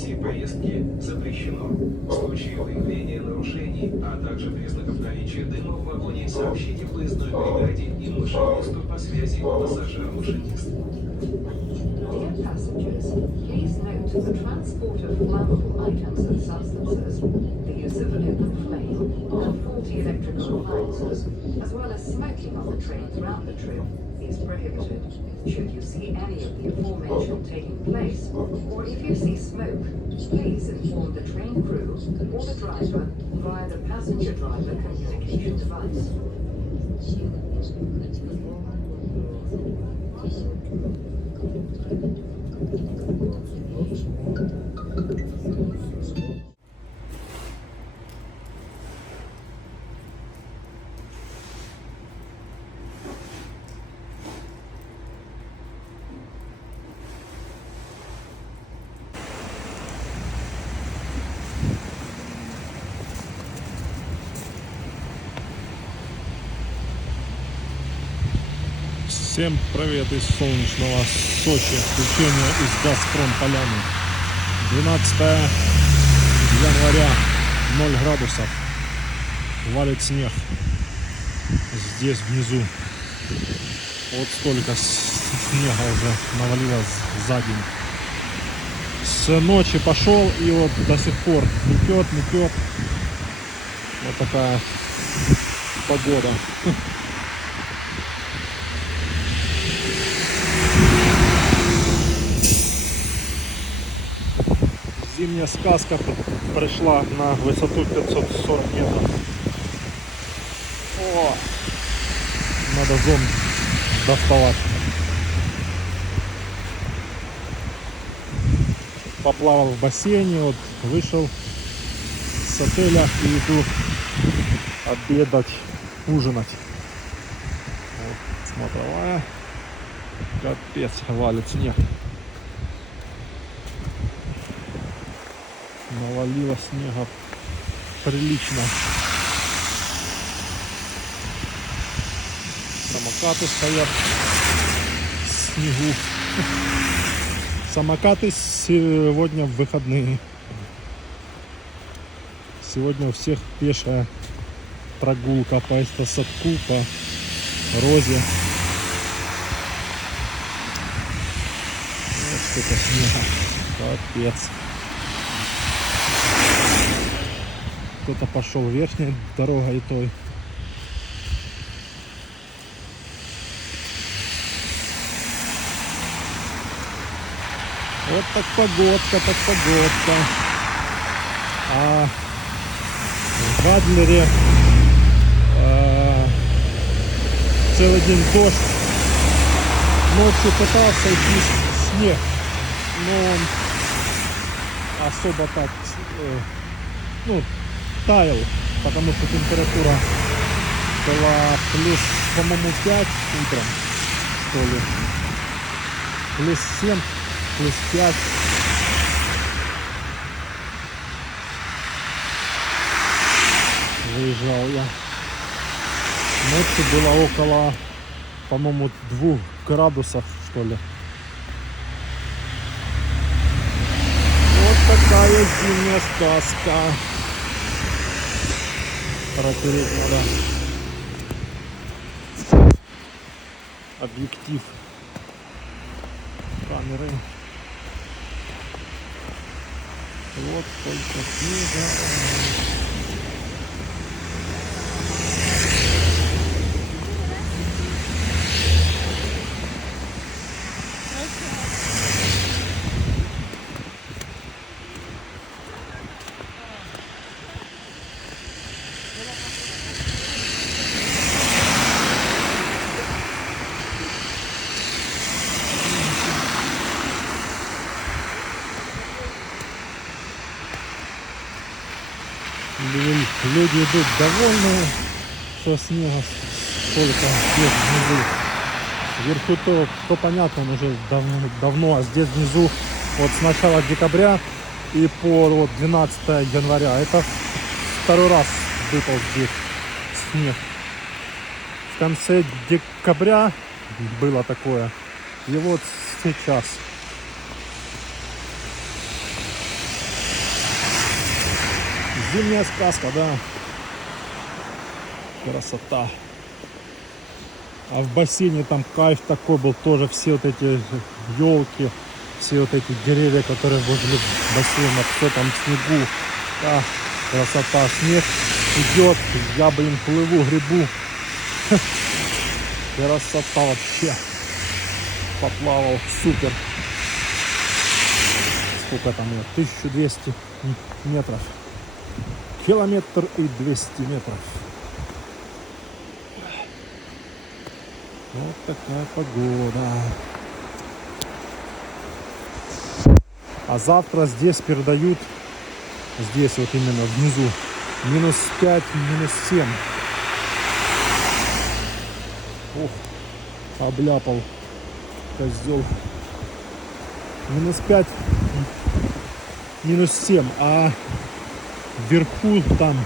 такси поездки запрещено. В случае выявления нарушений, а также признаков наличия дыма в вагоне, сообщите поездной бригаде и машинисту по связи пассажир-машинист. Dear passengers, please note the transport of flammable items and substances, the use of open flame, and faulty electrical appliances, as well as smoking on the train throughout the trip, is prohibited. Should you see any of the aforementioned taking place, or if you see smoke, please inform the train crew or the driver via the passenger driver communication device. Всем привет из солнечного Сочи. Включение из Газпром Поляны. 12 января, 0 градусов. Валит снег. Здесь внизу. Вот столько снега уже навалилось за день. С ночи пошел и вот до сих пор метет. Вот такая погода. Зимняя сказка пришла на высоту 540 метров. О, надо зонт доставать. Поплавал в бассейне, вот вышел с отеля и иду обедать, ужинать. Вот, смотровая. Капец, валит снег. Навалило снега прилично. Самокаты стоят в снегу. Самокаты сегодня в выходные. Сегодня у всех пешая прогулка по Эстосадку, по Розе. Вот сколько снега. Капец. Кто-то пошел верхней дорогой той. Вот так погодка, А в Адлере целый день дождь. Ночью пытался идти снег, но он особо так, таял, потому что температура была плюс, по-моему, 5 утром, что ли. Плюс 7, плюс 5. Выезжал я. Ночью было около, по-моему, 2 градусов, что ли. Вот такая зимняя сказка. Протереть надо объектив камеры. Вот только снега. Люди идут довольные, что снега сколько здесь внизу. Вверху то понятно, он уже давно, а здесь внизу вот с начала декабря и по вот 12 января. Это второй раз выпал здесь снег. В конце декабря было такое. И вот сейчас. Зимняя сказка, да. Красота. А в бассейне там кайф такой был, тоже все вот эти елки, все вот эти деревья, которые возле бассейна, все там в снегу. А, красота, снег идет, я, блин, плыву, грибу. Красота вообще. Поплавал, супер. Сколько там нет? 1200 метров. Километр и 200 метров. Вот такая погода. А завтра здесь передают, здесь вот именно внизу, -5, -7. Ух, обляпал козел. -5, -7, а вверху там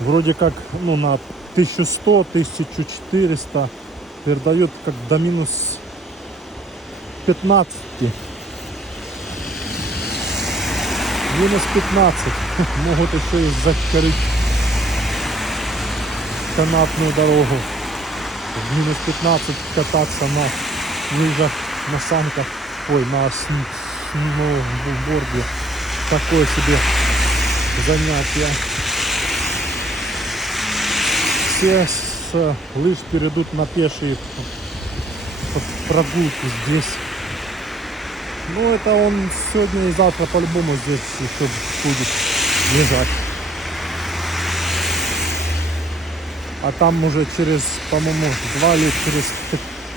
вроде как, ну, на 1100, 1400 передает как до -15. -15. Могут еще и закрыть канатную дорогу. В -15 кататься на лыжах, на санках, ой, на сноуборде. Такое себе занятие. Все с лыж перейдут на пешие прогулки здесь. Ну, это он сегодня и завтра по-любому здесь еще будет лежать. А там уже через, по-моему, 2 или через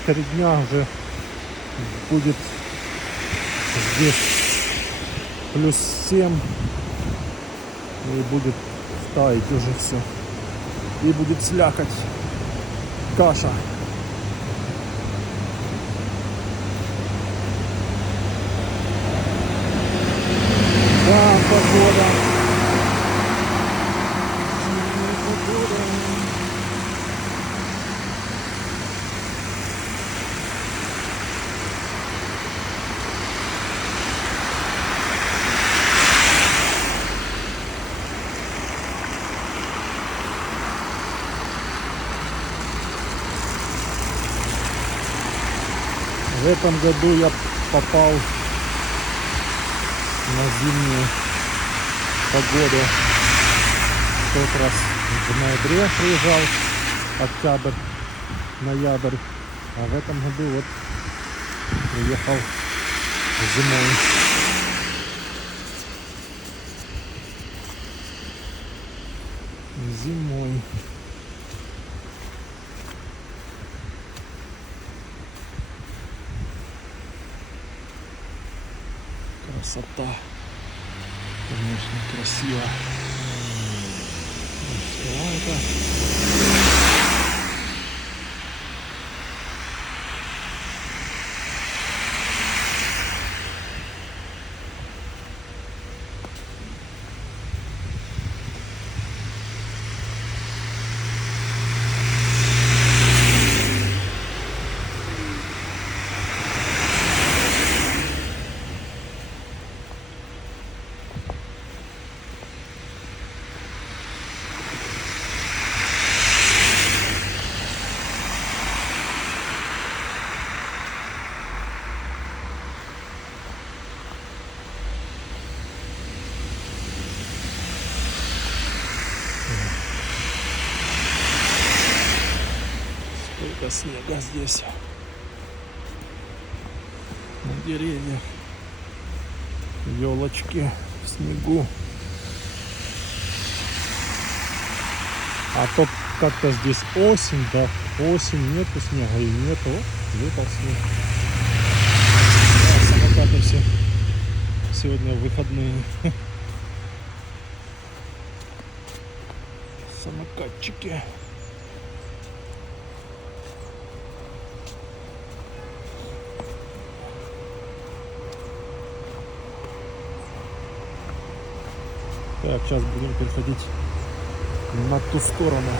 3 дня уже будет здесь +7. И будет таять уже все. И будет слякоть. Каша. Да, погода. Погода. В этом году я попал на зимнюю погоду. В тот раз в ноябре приезжал, октябрь, ноябрь, а в этом году вот приехал зимой. Зимой. Красота. Конечно, красиво. Это. Сколько снега здесь на деревьях, елочки в снегу. А то как-то здесь осень, да, осень, нету снега и нету, вот, выпал снег. Да, самокаты все сегодня выходные. Самокатчики. Так, сейчас будем переходить на ту сторону.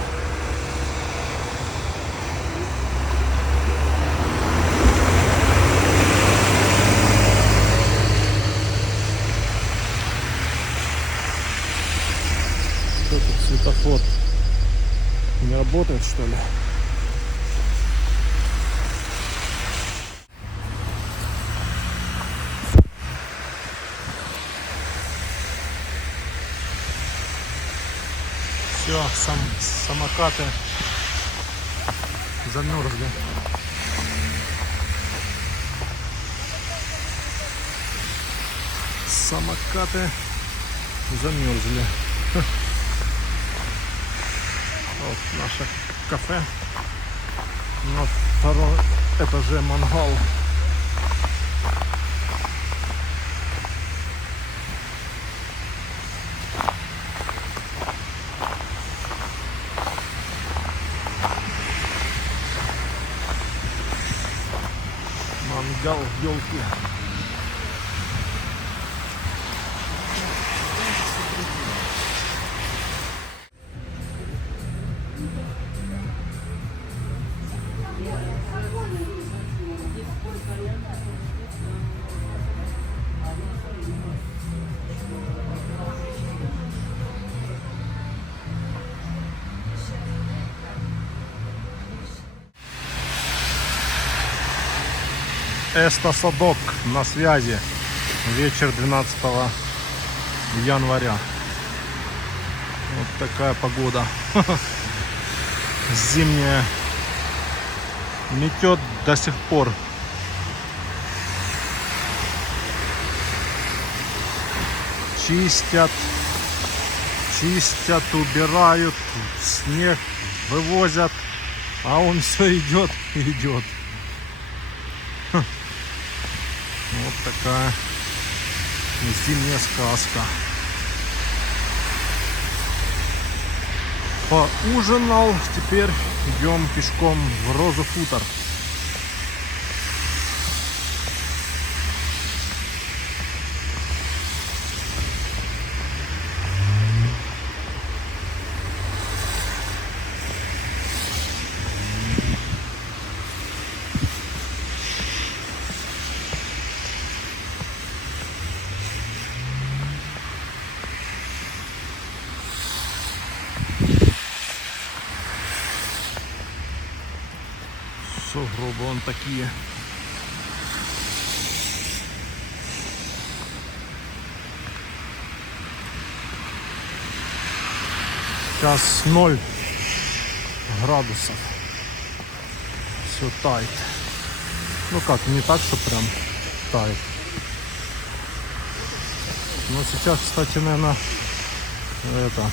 тут светофор не работает, что ли? Все, самокаты замерзли. Самокаты замерзли. Вот наше кафе. На втором этаже мангал. Мангал в елке. Эстосадок на связи. Вечер 12 января. Вот такая погода. Зимняя. Метет до сих пор. Чистят, убирают, снег вывозят, а он все идет и идет. Вот такая зимняя сказка. Поужинал, теперь идем пешком в Розу Хутор. Сугробы вон такие. Сейчас 0 градусов. Все тает. Ну как, не так, что прям тает. Но сейчас, кстати, наверное, это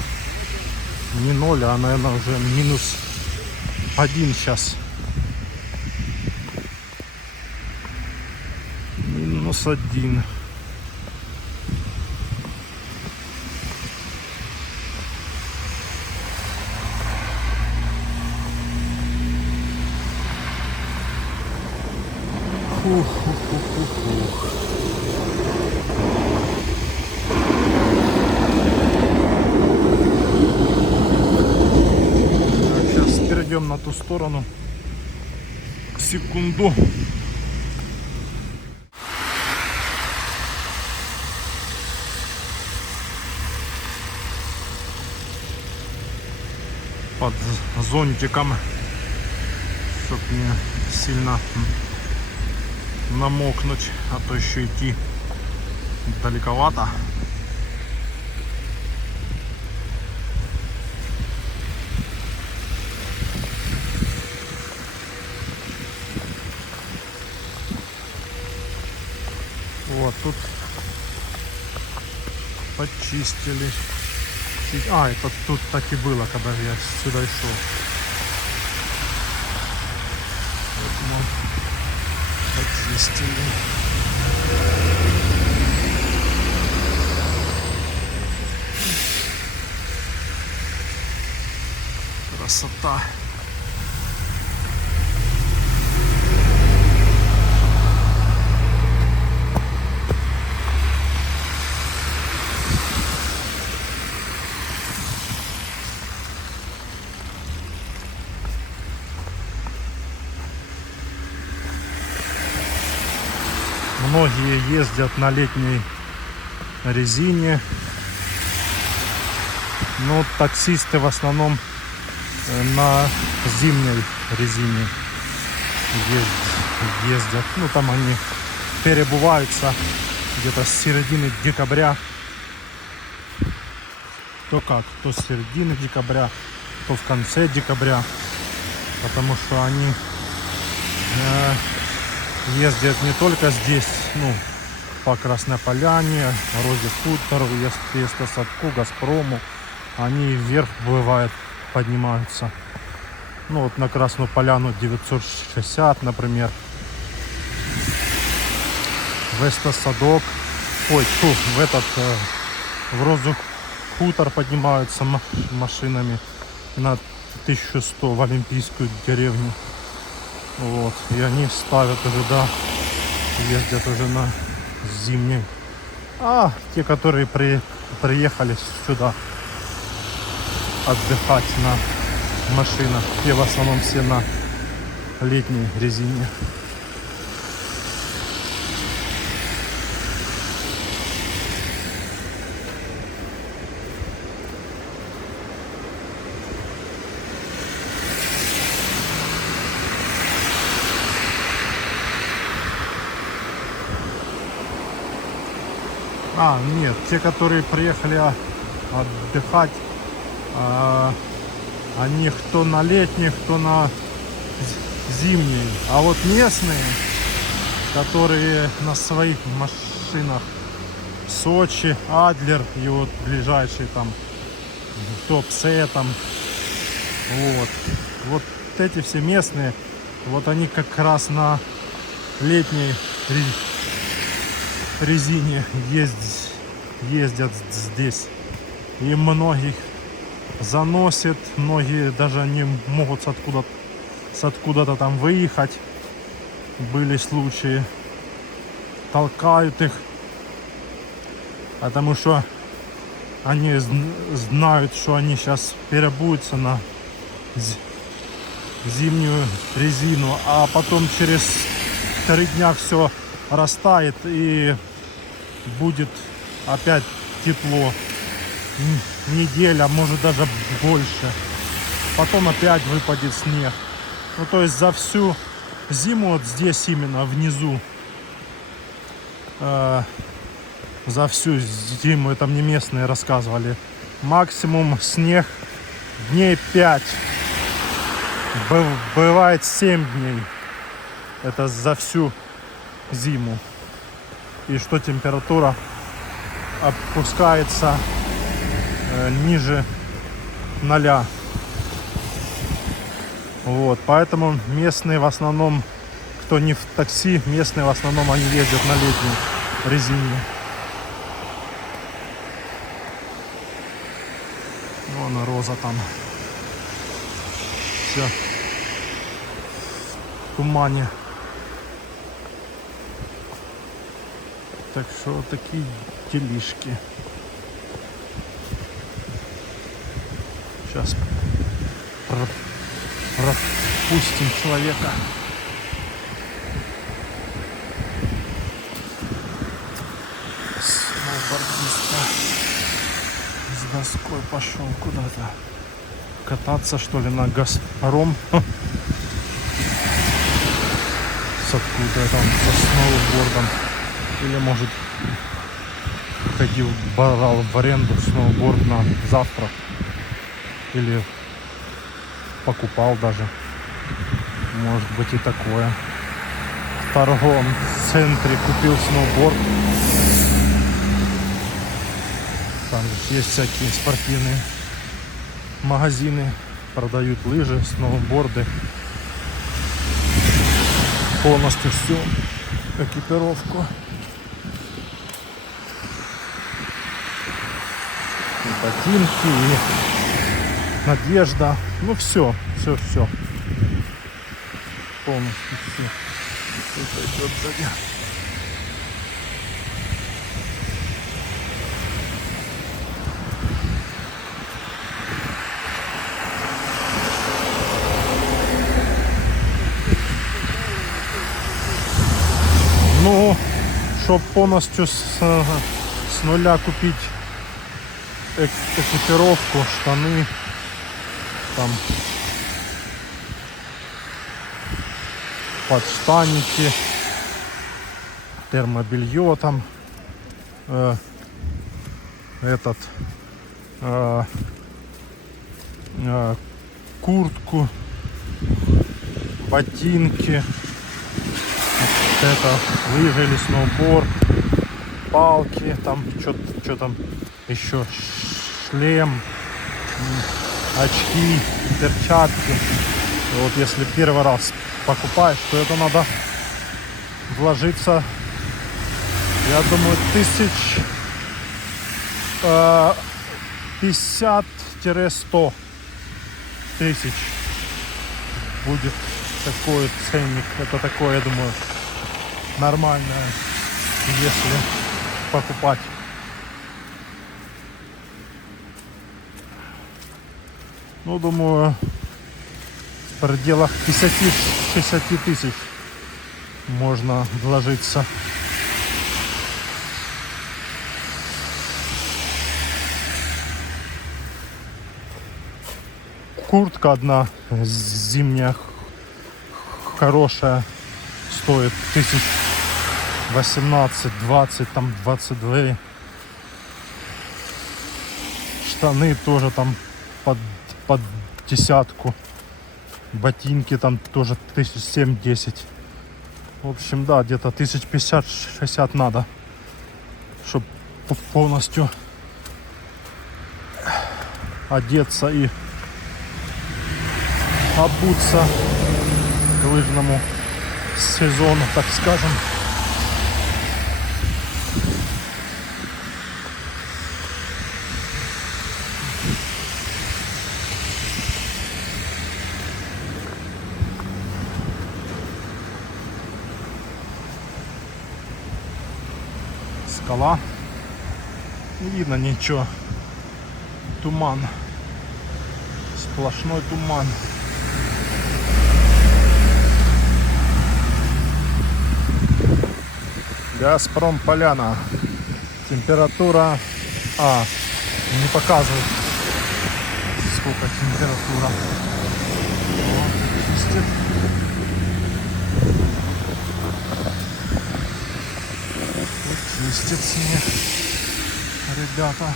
не 0, а, наверное, уже -1 сейчас. -1. Фух. Так, сейчас перейдем на ту сторону. Секунду. Под зонтиком, чтобы не сильно намокнуть, а то еще идти далековато. Вот тут почистили. А, это тут так и было, когда я сюда шел. Поэтому почистили. Красота. Многие ездят на летней резине. Но таксисты в основном на зимней резине ездят. Ну, там они перебываются где-то с середины декабря. То как, то с середины декабря, то в конце декабря. Потому что они ездят не только здесь, ну, по Красной Поляне, Розе Хутору, Естосадку, Газпрому. Они вверх, бывает, поднимаются. Ну вот на Красную Поляну 960, например. В Естосадок, в Розу Хутор поднимаются машинами на 1100 в Олимпийскую деревню. Вот. И они ставят уже, да, ездят уже на зимний. А те, которые приехали сюда отдыхать на машинах, те в основном все на летней резине. Нет, те, которые приехали отдыхать, они кто на летних, кто на зимней. А вот местные, которые на своих машинах, Сочи, Адлер и вот ближайший там Туапсе там, вот эти все местные, вот они как раз на летней резине ездят здесь. И многих заносит, многие даже не могут откуда-то там выехать. Были случаи, толкают их, потому что они знают, что они сейчас переобуются на зимнюю резину, а потом через 3 дня все растает и будет опять тепло. Неделя, может даже больше. Потом опять выпадет снег. Ну то есть за всю зиму вот здесь именно внизу, за всю зиму, это мне местные рассказывали, максимум снег дней 5. Бывает 7 дней. Это за всю зиму. И что температура опускается ниже 0. Вот, поэтому местные в основном, кто не в такси, местные в основном они ездят на летней резине. Вон Роза там. Все в тумане. Так что вот такие делишки. Сейчас пропустим человека. Сноубордиста с доской пошел куда-то кататься, что ли, на Газпром. С откуда там, со сноубордом. Или может ходил, брал в аренду сноуборд на завтра. Или покупал даже. Может быть и такое. В торговом центре купил сноуборд. Там есть всякие спортивные магазины. Продают лыжи, сноуборды. Полностью всю экипировку. И ботинки, и одежда. Ну все. Полностью все. Это идет сзади. Ну, чтобы полностью с нуля купить экипировку, штаны, там подштанники, термобелье, там куртку, ботинки, вот это, лыжи или сноуборд, палки, там что там еще, шлем, очки, перчатки. И вот если первый раз покупаешь, то это надо вложиться, я думаю, 50-100 тысяч будет такой ценник. Это такое, я думаю, нормальное, если покупать. Ну, думаю, в пределах 50-60 тысяч можно вложиться. Куртка одна зимняя хорошая стоит 18-20, там 22. Штаны тоже там под десятку. Ботинки там тоже 7-10. В общем, да, где-то 1050-60 надо, чтобы полностью одеться и обуться к лыжному сезону, так скажем. Скала. Не видно ничего. Туман. Сплошной туман. Газпром Поляна. Температура... не показывает, сколько температура. Вот, чистит. Вот, чистит снег. Ребята.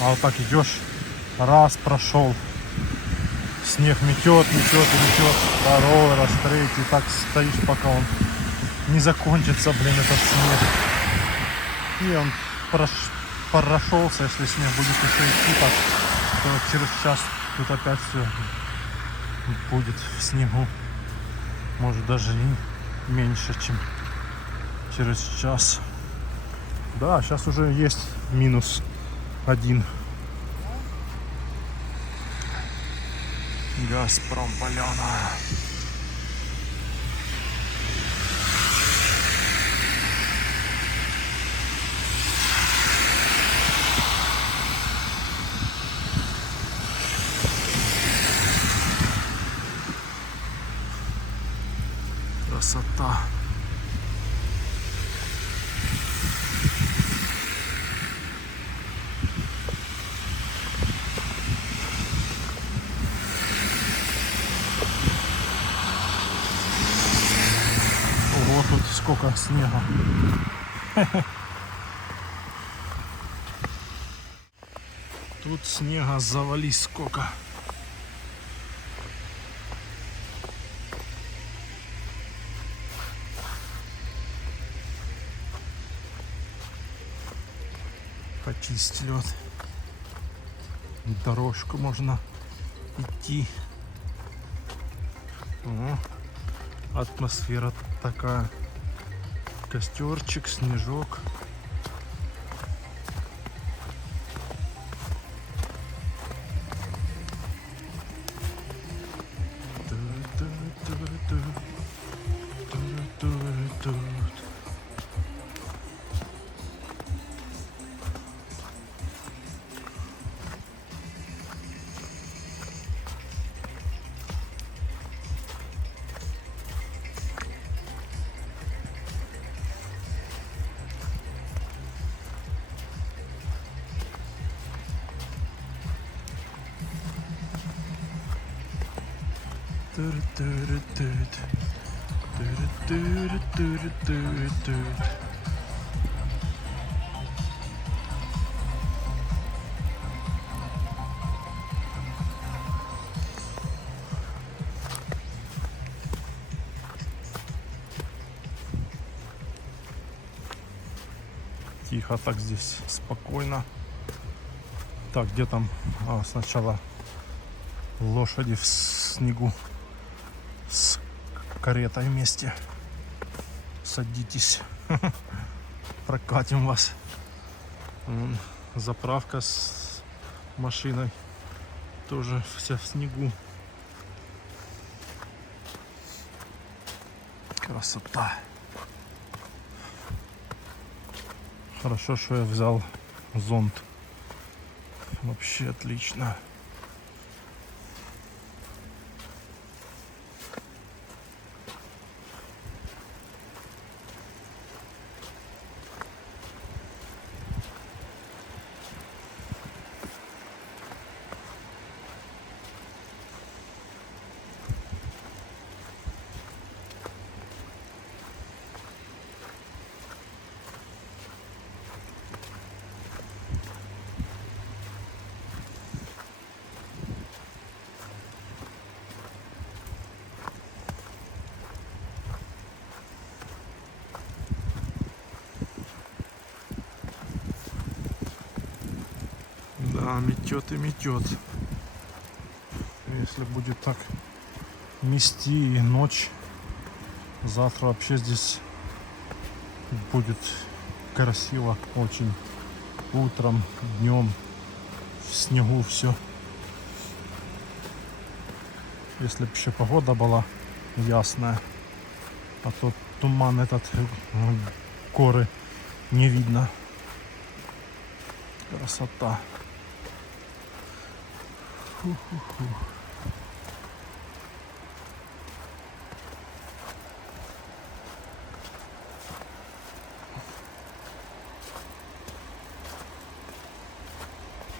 А вот так идешь, раз прошел. Снег метет, второй раз, третий, так стоишь, пока он не закончится, блин, этот снег. И он прошелся, если снег будет еще идти так, то через час тут опять все будет в снегу. Может даже и меньше, чем через час. Да, сейчас уже есть -1. Газпром Поляна. Красота. Ого, тут сколько снега. Тут снега завались сколько. Почистили вот. Дорожку можно идти. О, атмосфера такая. Костерчик, снежок. Тихо так здесь, спокойно. Так, где там? Сначала лошади в снегу с каретой вместе. Садитесь, прокатим вас. Заправка с машиной тоже вся в снегу. Красота. Хорошо, что я взял зонт. Вообще отлично. Да, метет и метет. Если будет так мести и ночь, завтра вообще здесь будет красиво очень. Утром, днем, в снегу все. Если бы еще погода была ясная, а то туман этот, горы не видно. Красота. Фу-ху-ху.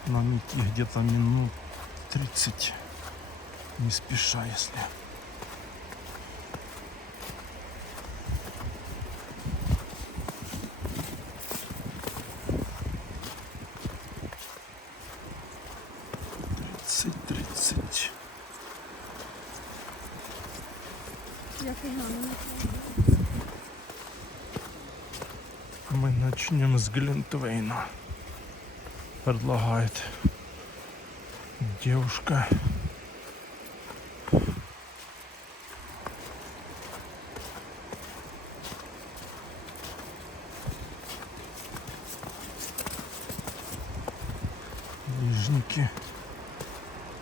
Нам идти где-то минут 30, не спеша, если. Тридцать. Мы начнем с Глинтвейна. Предлагает девушка. Лыжники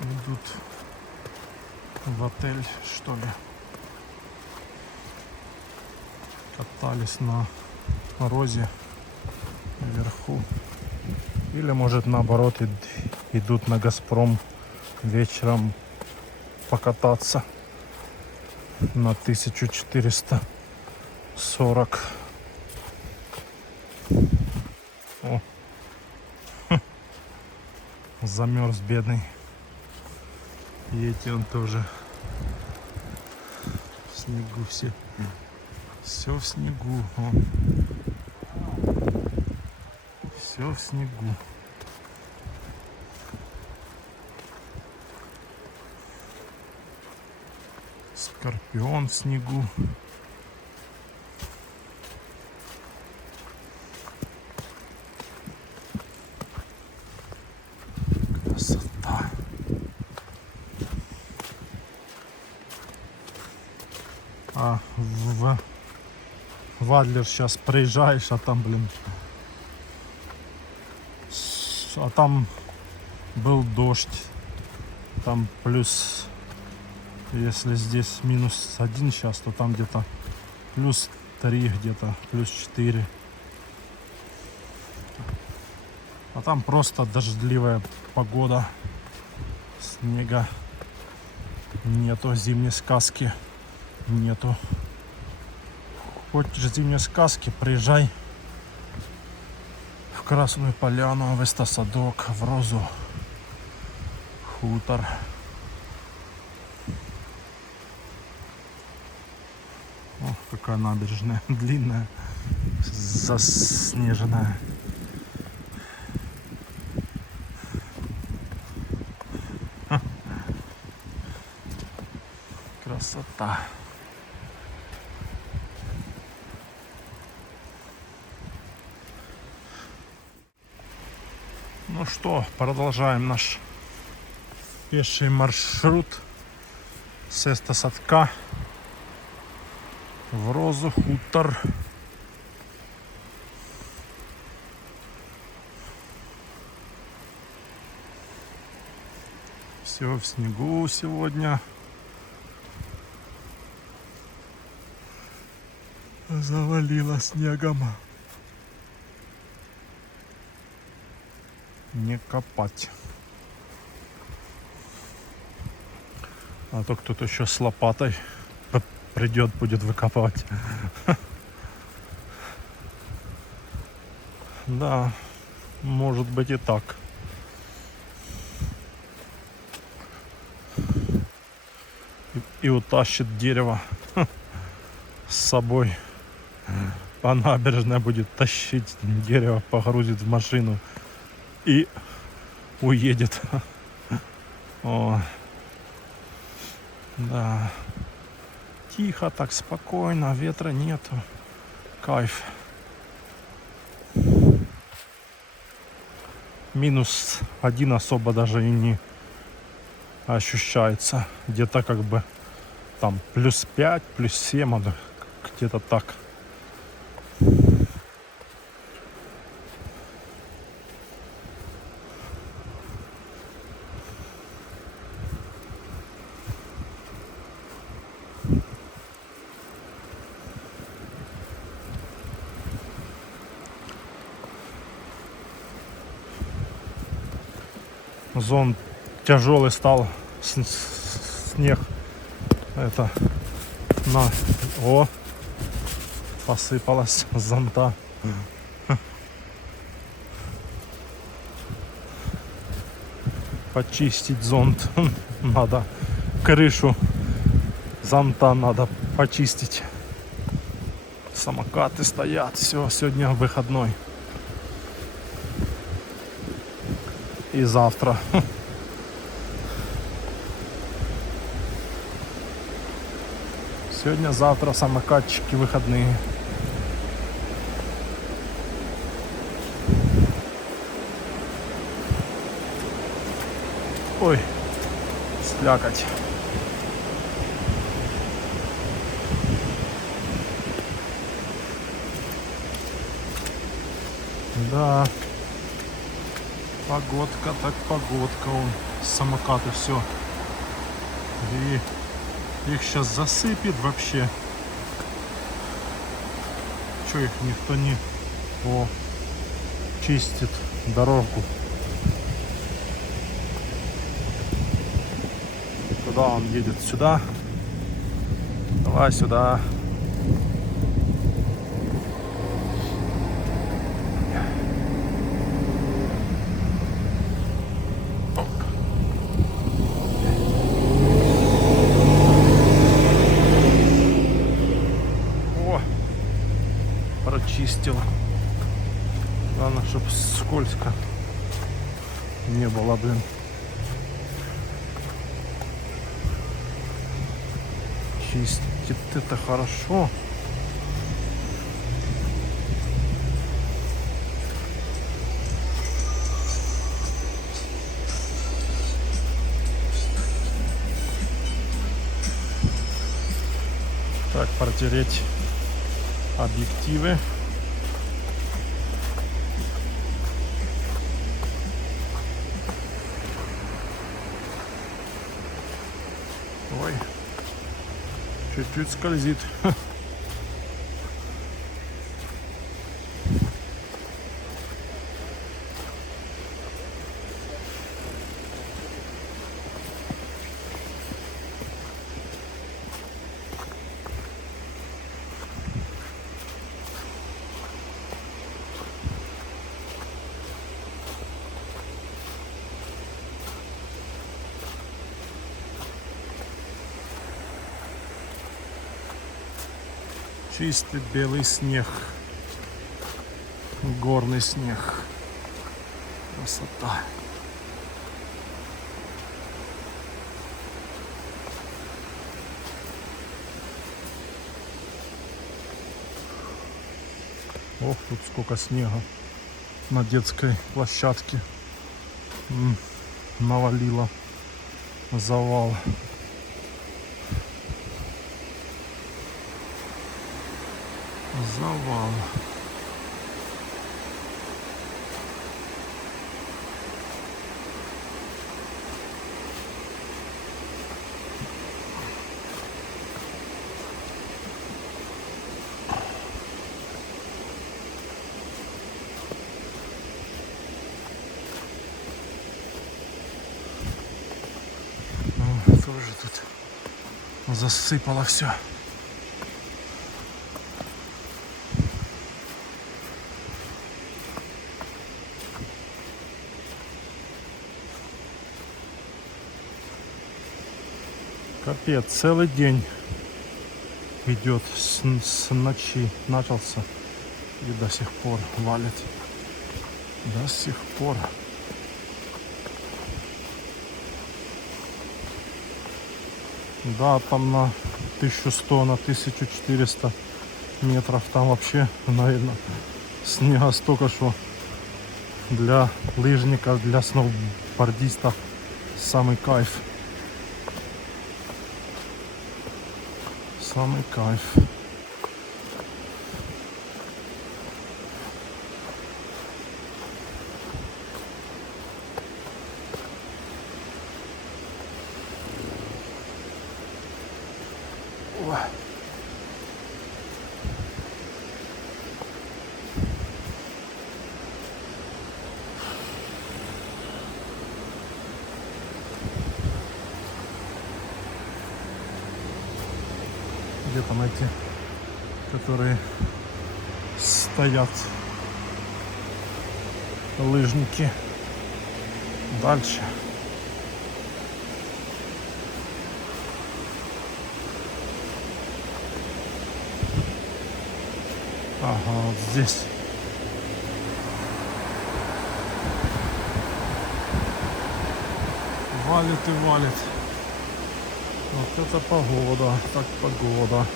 идут в отель, что ли. Катались на морозе вверху. Или может наоборот идут на Газпром вечером покататься на 1440. О. Замерз бедный. И эти он тоже в снегу все. Все в снегу. О. Все в снегу. Скорпион в снегу. Красота. А в Адлер сейчас приезжаешь, а там, блин, а там был дождь, там плюс, если здесь -1 сейчас, то там где-то +3, где-то +4, а там просто дождливая погода, снега нету, зимней сказки нету. Хочешь зимней сказки, приезжай в Красную Поляну, в Истосадок, в Розу, Хутор. какая набережная длинная, заснеженная. Красота. Ну что, продолжаем наш пеший маршрут с Эстосадка в Розу, хутор. Все в снегу сегодня. Завалило снегом. Не копать. А то кто-то еще с лопатой придет, будет выкапывать. Да, может быть и так. И утащит дерево с собой. По набережной будет тащить дерево, погрузит в машину и уедет. О, да. Тихо, так спокойно, ветра нету. Кайф. -1 особо даже и не ощущается. Где-то как бы там +5, +7, где-то так. Зон тяжелый стал, снег. Это на, о, посыпалась с зонта. Почистить зонт надо, крышу зонта надо почистить. Самокаты стоят, все, сегодня выходной. И завтра. Сегодня-завтра самокатчики выходные. Ой, слякоть. Да. Погодка, так погодка. Он самокаты, все. И их сейчас засыпет вообще. Че их никто не чистит дорогу. Куда он едет? Сюда. Давай сюда. Прочистила. Главное, чтобы скользко не было, блин. Чистит это хорошо. Так, протереть объективы. Ой, чуть-чуть скользит. Чистый белый снег. Горный снег. Красота. Ох, тут сколько снега на детской площадке. Навалило. Завал. Завал. Тоже тут засыпало все. Капец, целый день идет с ночи начался и до сих пор валит. До сих пор. Да, там на 1100, на 1400 метров там вообще, наверное, снега столько, что для лыжников, для сноубордистов самый кайф. Самый кайф. Ой. Где там эти, которые стоят, лыжники? Дальше. Ага, вот здесь. Валит и валит. Вот это погода, так погода.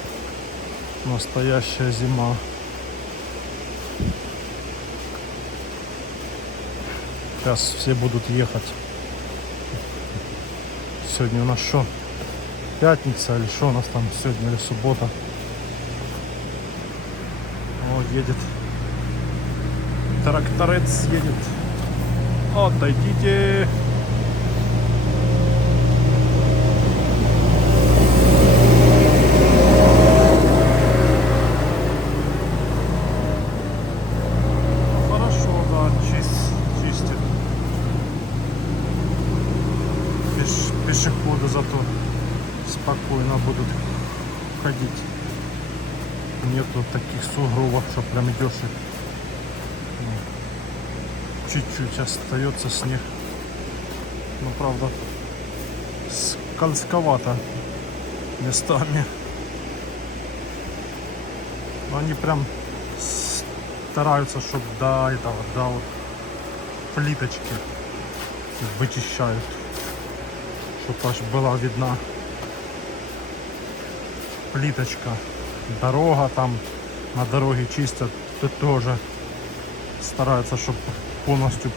Настоящая зима. Сейчас все будут ехать. Сегодня у нас что? Пятница или что у нас там сегодня, или суббота? О, едет. Тракторец едет. Отойдите. Хорошо, да, чистит. Пешеходы зато спокойно будут ходить. Нету таких сугробов, что прям идешь и чуть-чуть остается снег. Но правда скользковато местами. Но они прям стараются, чтобы до этого, до вот плиточки вычищают, чтобы аж была видна плиточка. Дорога там, на дороге чистят, тут тоже стараются, чтобы полностью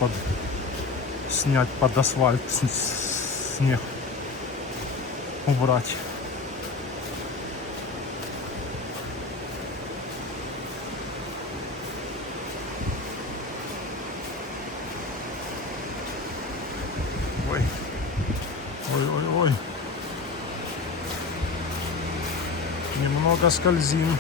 снять под асфальт снег, убрать. Ой, ой, ой, ой. Немного скользим.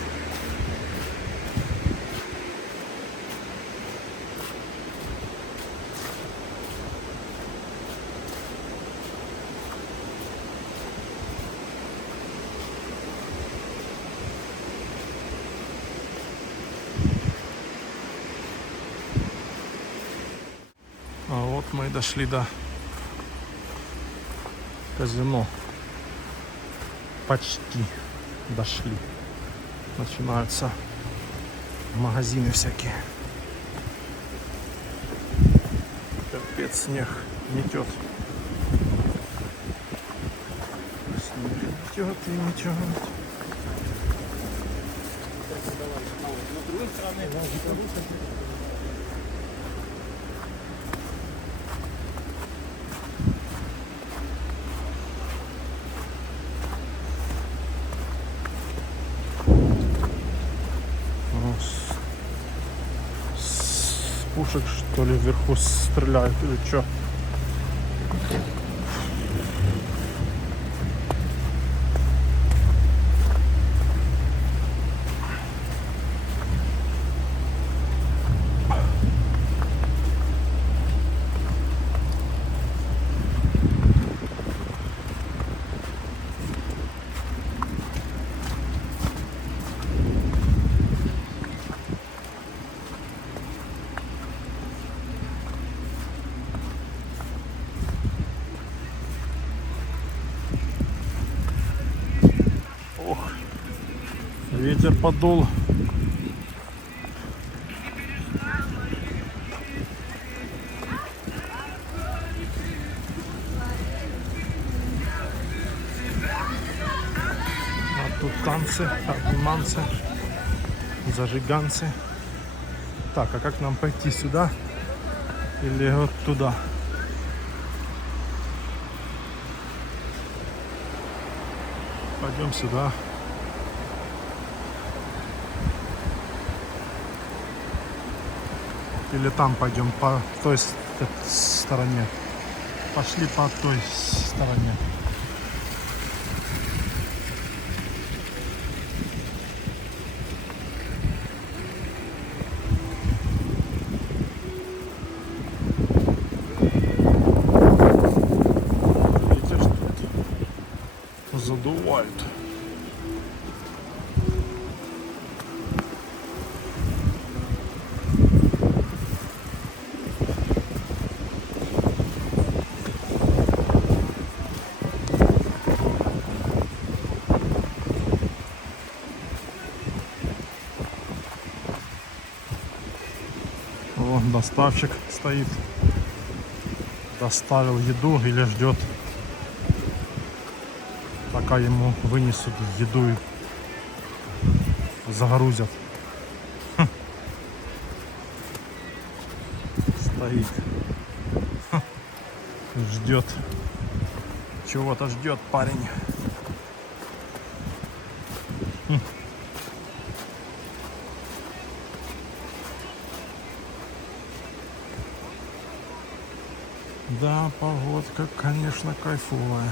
А вот мы и дошли до казино. Почти дошли. начинаются магазины всякие. Капец, снег метет. Снег метет и метет. С пушек что ли вверху стреляют или что? Ветер подул. А тут танцы, обниманцы, зажиганцы. Так, а как нам пойти сюда или вот туда? Пойдем сюда. Или там пойдем по той стороне. Пошли по той стороне. Видишь, тут задувает. Вон доставщик стоит, доставил еду или ждет, пока ему вынесут еду и загрузят. Стоит, ждет, чего-то ждет парень. Да, погодка, конечно, кайфовая.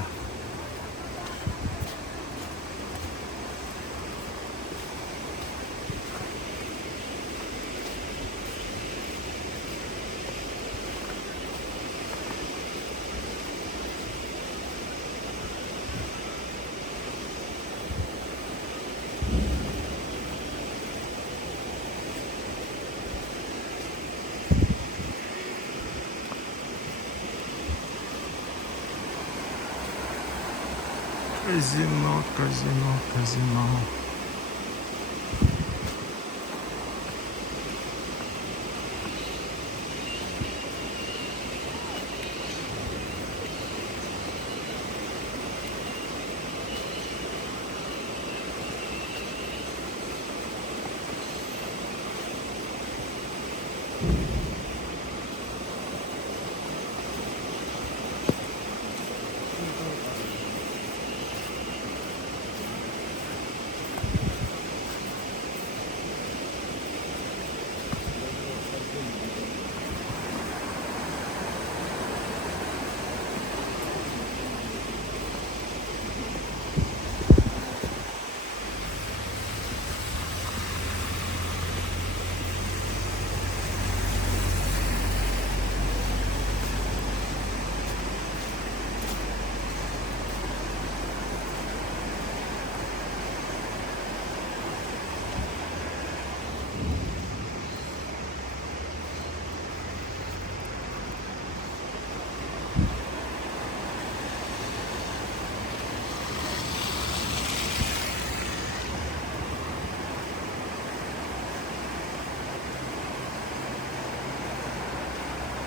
Казино, казино, казино.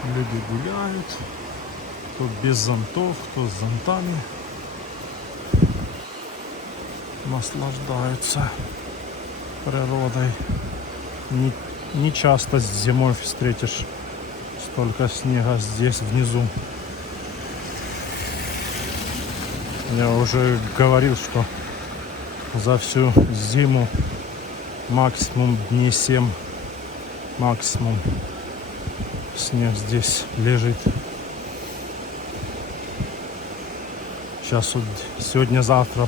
Люди гуляют. Кто без зонтов, кто с зонтами. Наслаждаются природой. Не часто зимой встретишь столько снега здесь внизу. Я уже говорил, что за всю зиму максимум дней 7 максимум снег здесь лежит. Сейчас вот сегодня-завтра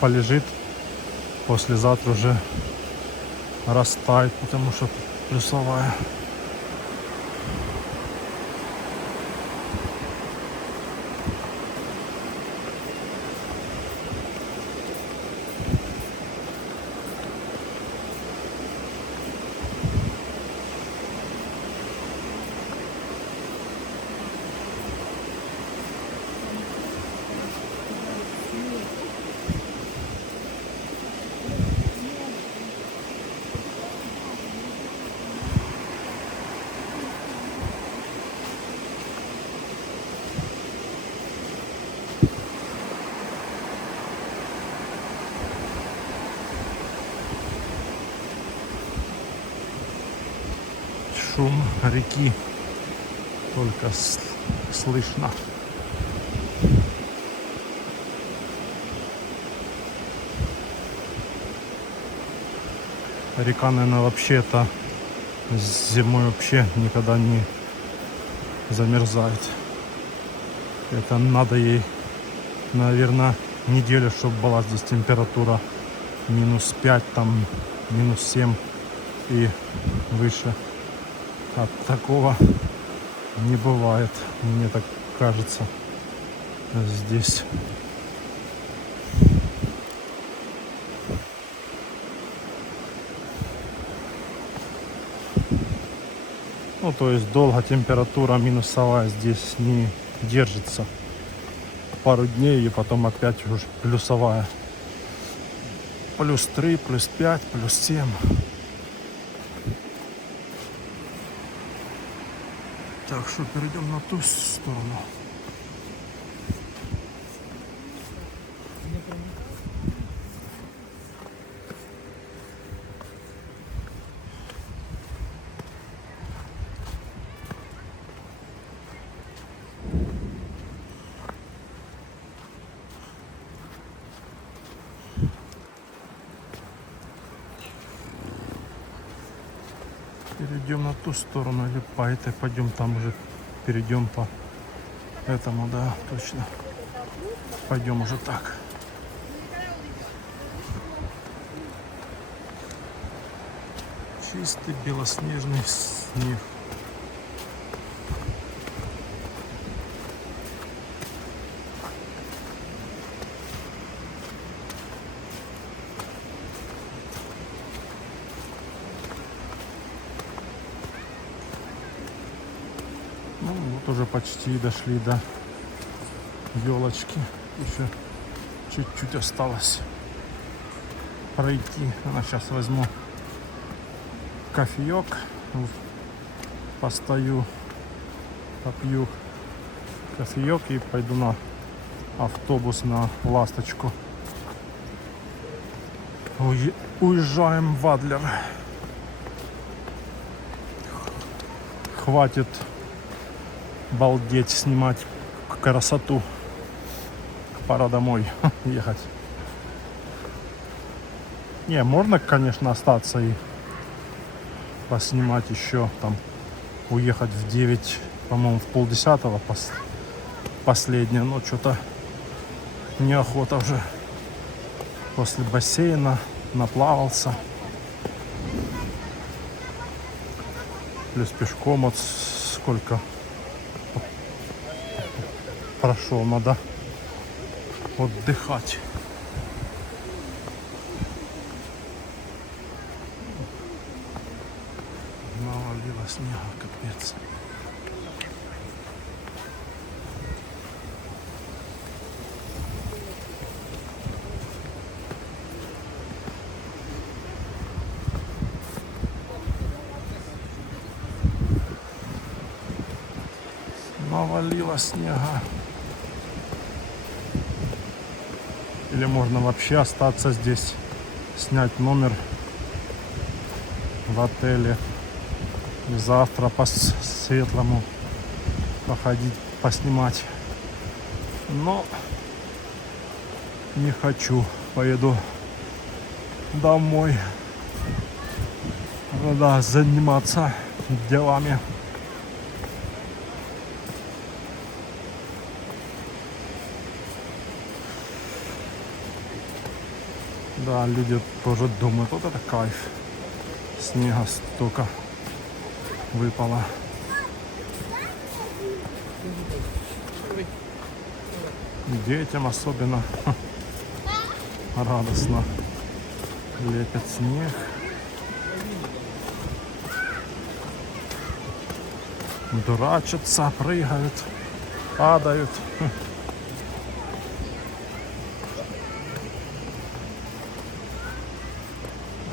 полежит, послезавтра уже растает, потому что плюсовая. Шум реки только слышно. Река, наверное, вообще-то зимой вообще никогда не замерзает. Это надо ей, наверное, неделю, чтобы была здесь температура -5, там -7 и выше. А такого не бывает, мне так кажется, здесь. Ну, то есть долго температура минусовая здесь не держится. Пару дней и потом опять уже плюсовая. +3, +5, +7. Так что перейдем на ту сторону. Перейдем на ту сторону или по этой пойдем, там уже перейдем по этому, да, точно. Пойдем уже так. Чистый белоснежный снег. Ну вот уже почти дошли до елочки. Еще чуть-чуть осталось пройти. Она сейчас возьму кофеек, постою, попью кофеек и пойду на автобус на Ласточку. Уезжаем в Адлер. Хватит балдеть, снимать красоту. Пора домой ехать. Не, можно, конечно, остаться и поснимать еще, там, уехать в 9, по-моему, в 9:30 последнее, но что-то неохота уже. После бассейна наплавался. Плюс пешком вот сколько прошел, надо отдыхать. Навалило снега, капец. навалило снега. Или можно вообще остаться здесь, снять номер в отеле и завтра по светлому походить, поснимать. Но не хочу, поеду домой. Надо заниматься делами. Да, люди тоже думают, вот это кайф. Снега столько выпало. Детям особенно радостно. Лепят снег. Дурачатся, прыгают, падают.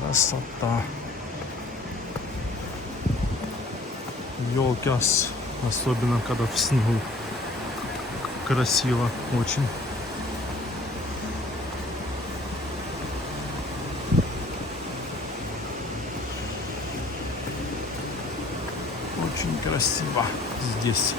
Красота. Елки особенно когда в снегу. Красиво очень. Очень красиво здесь.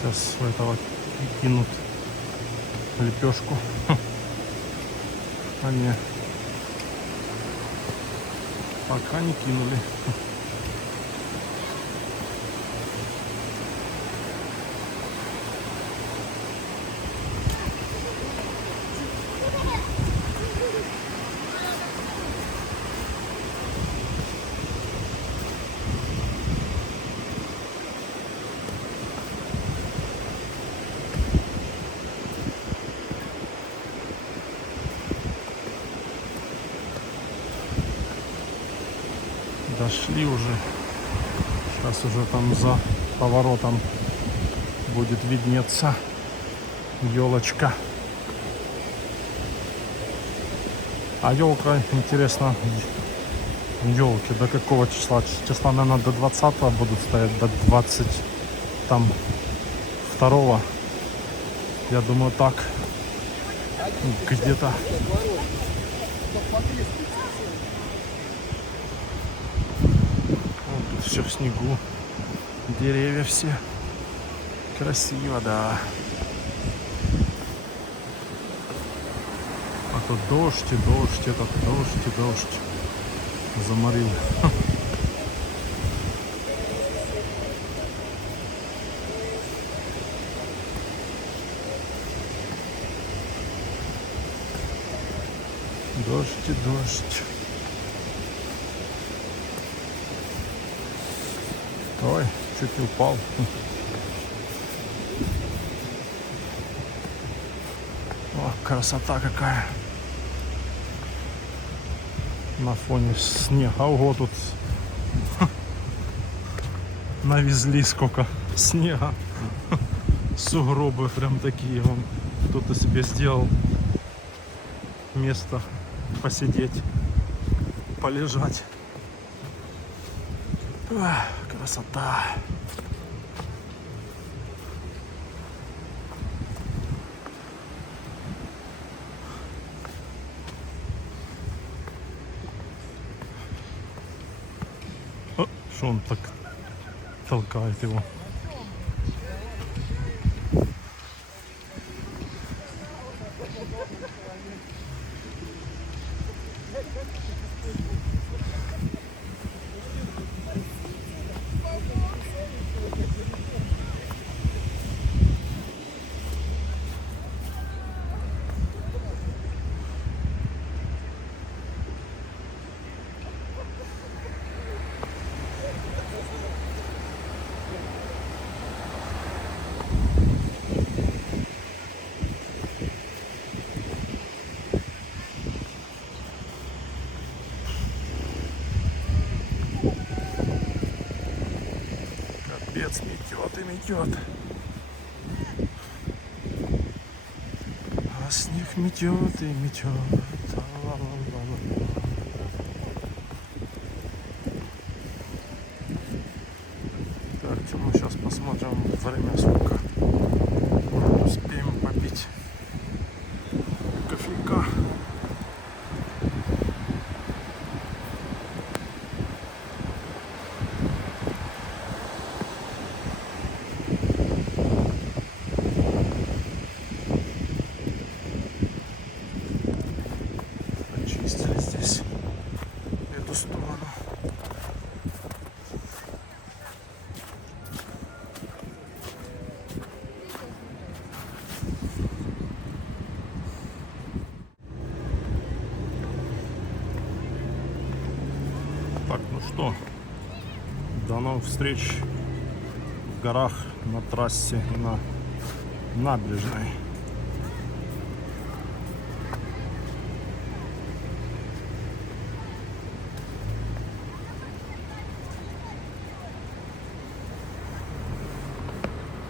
Сейчас в этого кинут лепешку. А не, пока не кинули. Дошли уже. Сейчас уже там за поворотом будет виднеться елочка. А елка, интересно, елки до какого числа? Числа, наверное, до 20-го будут стоять, до 20 там 2-го. Я думаю, так где-то. Все в снегу, деревья все, красиво, да. А то дождь и дождь, этот дождь и дождь заморил. Дождь и дождь. Ой, чуть не упал. О, красота какая. На фоне снега. Ого, тут навезли сколько снега. Сугробы прям такие. Вон кто-то себе сделал место посидеть, полежать. Ах, красота. О, что он так толкает его? капец, метет и метет. А снег метет и метет. Так, мы сейчас посмотрим время сколько. Может, успеем попить кофейка. Очистили здесь эту сторону. Так, ну что, до новых встреч в горах, на трассе и на набережной.